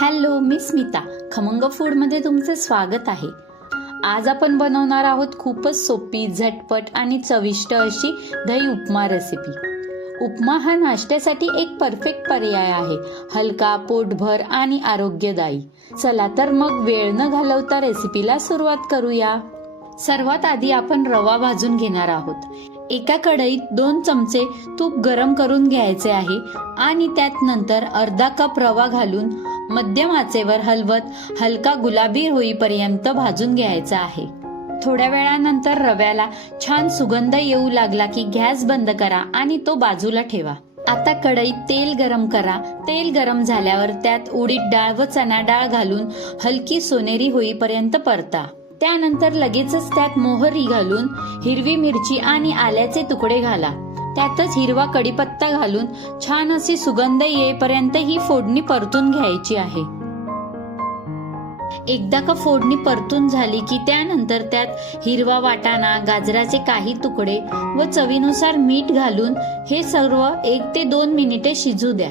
Hello मी स्मिता. खमंग फूडमध्ये तुमचे स्वागत आहे. आज आपण बनवणार आहोत खूपच सोपी झटपट आणि चविष्ट अशी दही उपमा रेसिपी उपमा हा नाश्त्यासाठी एक परफेक्ट पर्याय आहे. हलका पोटभर आणि आरोग्यदायी. चला तर मग वेळ न घालवता रेसिपीला सुरुवात करूया. सर्वात आधी आपण रवा भाजून घेणार आहोत. एका कढईत दोन चमचे तूप गरम करून घ्यायचे आहे आणि त्यात नंतर अर्धा कप रवा घालून मध्यम आचेवर हलवत हलका गुलाबी होईपर्यंत भाजून घ्यायचा आहे. थोड्या वेळानंतर रव्याला छान सुगंध येऊ लागला की गॅस बंद करा आणि तो बाजूला ठेवा. आता कढईत तेल गरम करा. तेल गरम झाल्यावर त्यात उडीद डाळ व चणा डाळ घालून हलकी सोनेरी होईपर्यंत परता. त्यानंतर लगेचच त्यात मोहरी घालून हिरवी मिरची आणि आल्याचे तुकडे घाला. त्यातच हिरवा कडीपत्ता घालून छान अशी सुगंध येईपर्यंत ही फोडणी परतून घ्यायची आहे. एकदा का फोडणी परतून झाली की त्यानंतर त्यात हिरवा वाटाणा गाजराचे काही तुकडे व चवीनुसार मीठ घालून हे सर्व एक ते दोन मिनिटे शिजू द्या.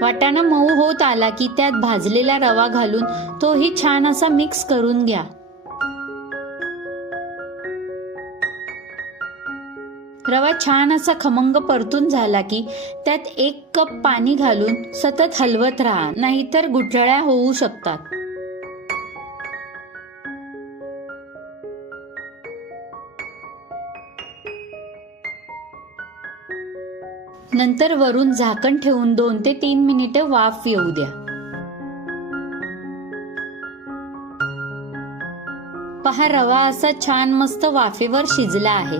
वाटाणा मऊ होत आला की त्यात भाजलेला रवा घालून तोही छान असा मिक्स करून घ्या. रवा छान असा खमंग परतून झाला की त्यात एक कप पाणी घालून सतत हलवत राहा. नाहीतर गुठळ्या होऊ शकतात. नंतर वरून झाकण ठेवून दोन ते तीन मिनिटे वाफ येऊ द्या. पहा रवा असा छान मस्त वाफेवर शिजला आहे.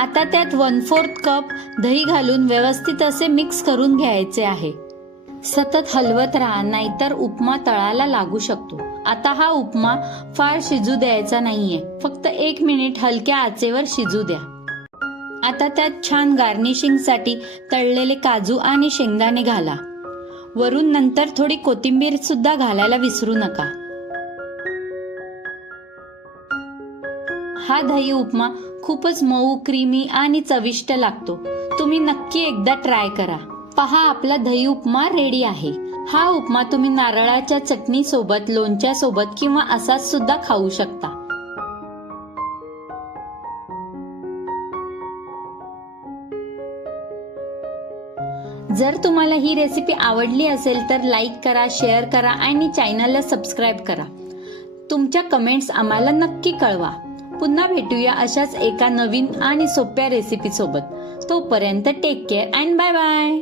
आता त्यात वन फोर्थ कप दही घालून व्यवस्थित असे मिक्स करून घ्यायचे आहे. सतत हलवत राहा नाहीतर उपमा तळाला लागू शकतो. आता हा उपमा फार शिजू द्यायचा नाहीये. फक्त एक मिनिट हलक्या आचेवर शिजू द्या. आता त्यात छान गार्निशिंगसाठी तळलेले काजू आणि शेंगदाणे घाला. वरून नंतर थोडी कोथिंबीर सुद्धा घालायला विसरू नका. हा दही उपमा खूपच मऊ क्रीमी आणि चविष्ट लागतो. तुम्ही नक्की एकदा ट्राय करा. पहा आपला दही उपमा रेडी आहे. हा उपमा तुम्ही नारळाच्या चटणी सोबत लोणच्या सोबत किंवा असाच सुद्धा खाऊ शकता. जर तुम्हाला ही रेसिपी आवडली असेल तर लाईक करा शेअर करा आणि चॅनलला सबस्क्राईब करा. तुमच्या कमेंट्स आम्हाला नक्की कळवा. पुन्हा भेटूया अशाच एका नवीन आणि सोप्या रेसिपीसोबत तोपर्यंत take care and bye bye